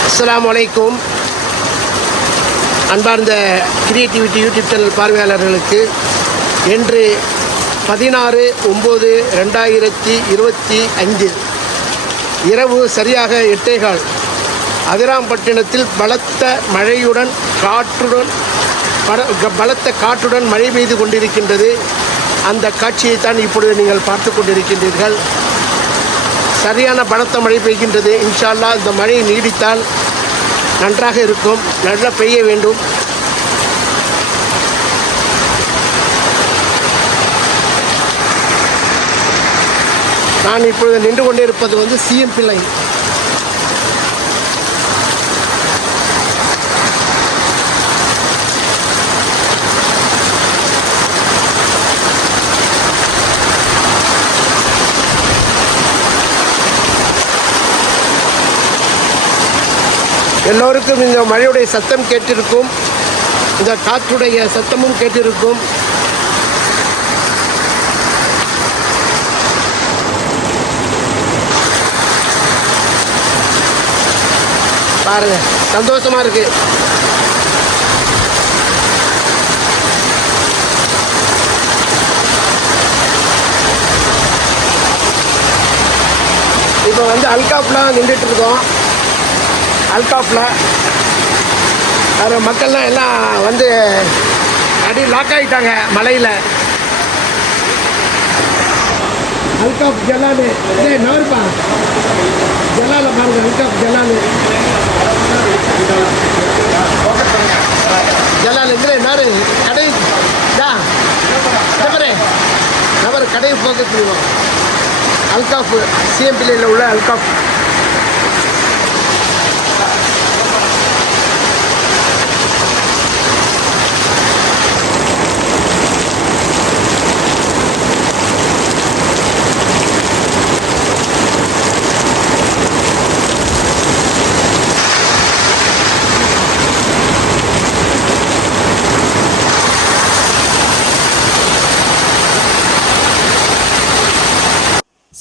அஸ்ஸலாமு அலைக்கும் அன்பார்ந்த கிரியேட்டிவிட்டி யூடியூப் சேனல் பார்வையாளர்களுக்கு இன்று பதினாறு ஒம்பது ரெண்டாயிரத்தி இருபத்தி அஞ்சு இரவு சரியாக எட்டேகால் அதிராம்பட்டினத்தில் பலத்த மழையுடன் காற்றுடன் பல- பலத்த காற்றுடன் மழை பெய்து கொண்டிருக்கின்றது. அந்த காட்சியை தான் இப்பொழுது நீங்கள் பார்த்து கொண்டிருக்கின்றீர்கள். சரியான பலத்த மழை பெய்கின்றது. இன்ஷால்லா இந்த மழை நீடித்தால் நன்றாக இருக்கும். நல்லா பெய்ய வேண்டும். நான் இப்பொழுது நின்று கொண்டிருப்பது வந்து சிஎம்பி லைன் எல்லோருக்கும் இந்த மழையுடைய சத்தம் கேட்டிருக்கும். இந்த காற்றுடைய சத்தமும் கேட்டிருக்கும். பாருங்க சந்தோஷமா இருக்கு. இப்போ வந்து அல்காப்லாம் நின்றுட்டு இருக்கோம். அல்காப்பில் வேறு மக்கள்லாம் எல்லாம் வந்து அடி லாக் ஆகிட்டாங்க மலையில். அல்காப் ஜலாலு. டேய் நவருப்பா ஜலால பாருங்க அல்காப் ஜலாலு. ஜலால் எங்கே நாரு கடை டா நபரே. நபர் கடையை போக பண்ணுவோம் அல்காஃப் சிஎம்பியில் உள்ள அல்காஃப்